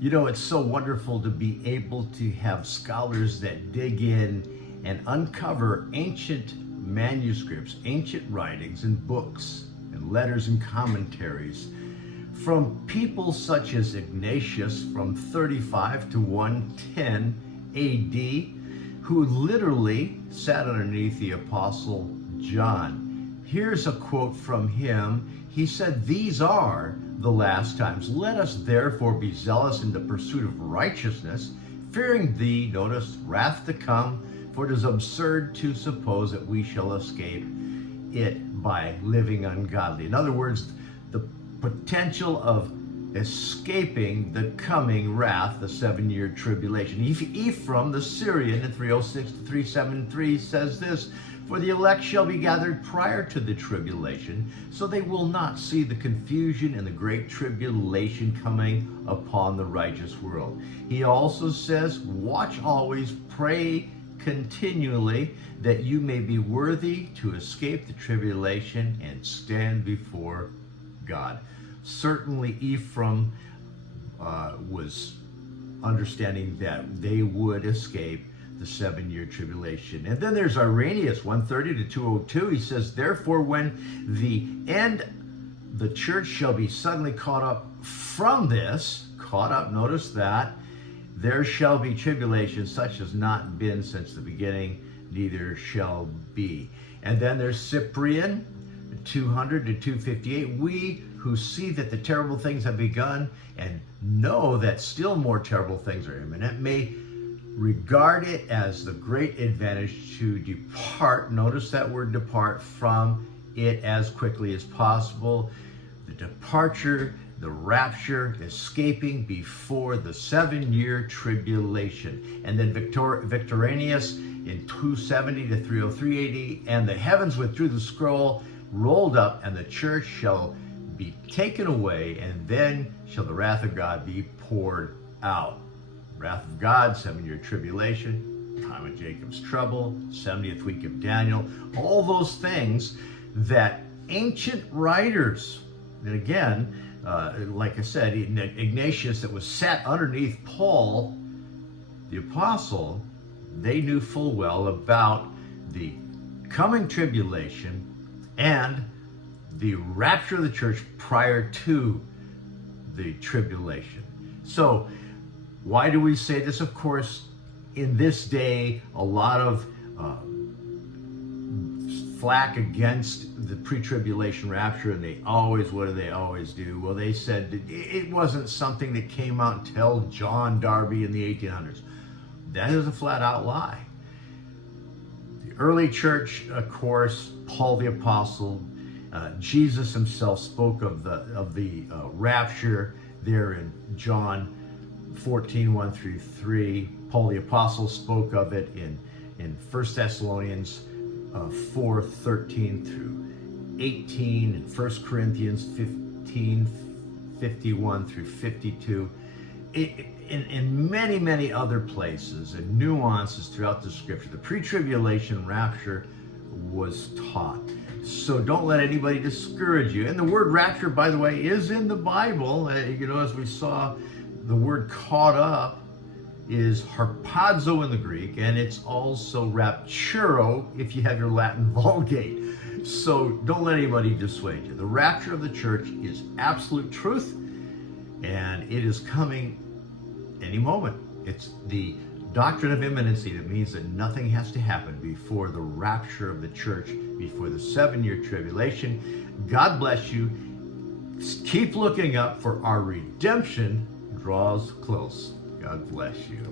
You know, it's so wonderful to be able to have scholars that dig in and uncover ancient manuscripts, ancient writings and books and letters and commentaries from people such as Ignatius from 35 to 110 AD, who literally sat underneath the Apostle John. Here's a quote from him. He said, "These are the last times. Let us therefore be zealous in the pursuit of righteousness, fearing the, notice, wrath to come, for it is absurd to suppose that we shall escape it by living ungodly." In other words, the potential of escaping the coming wrath, the 7-year tribulation. Ephraim the Syrian in 306 to 373 says this, "For the elect shall be gathered prior to the tribulation, so they will not see the confusion and the great tribulation coming upon the righteous world." He also says, "Watch always, pray continually, that you may be worthy to escape the tribulation and stand before God." Certainly Ephraim was understanding that they would escape the 7-year tribulation. And then there's Irenaeus, 130 to 202. He says, "Therefore, when the end, the church shall be suddenly caught up from this," caught up, notice that, "there shall be tribulation such as not been since the beginning, neither shall be." And then there's Cyprian, 200 to 258. "We who see that the terrible things have begun and know that still more terrible things are imminent may regard it as the great advantage to depart," notice that word depart, "from it as quickly as possible." The departure, the rapture, escaping before the 7-year tribulation. And then Victorinius in 270 to 303 AD, "And the heavens withdrew the scroll, rolled up, and the church shall be taken away, and then shall the wrath of God be poured out." Wrath of God, 7-year tribulation, time of Jacob's trouble, 70th week of Daniel, all those things that ancient writers, and again, like I said, Ignatius that was sat underneath Paul, the apostle, they knew full well about the coming tribulation and the rapture of the church prior to the tribulation. So why do we say this? Of course, in this day, a lot of flack against the pre-tribulation rapture, and what do they always do? Well, they said it wasn't something that came out until John Darby in the 1800s. That is a flat-out lie. The early church, of course, Paul the Apostle, Jesus himself spoke of the rapture there in John 14, 1 through 3. Paul the Apostle spoke of it in 1 Thessalonians 4, 13 through 18, and 1 Corinthians 15, 51 through 52. In many, many other places and nuances throughout the scripture, the pre-tribulation rapture was taught. So don't let anybody discourage you. And the word rapture, by the way, is in the Bible. As we saw, the word caught up is harpazo in the Greek, and it's also rapturo if you have your Latin Vulgate. So don't let anybody dissuade you. The rapture of the church is absolute truth, and it is coming any moment. It's the doctrine of imminency. That means that nothing has to happen before the rapture of the church, before the 7-year tribulation. God bless you. Keep looking up, for our redemption draws close. God bless you.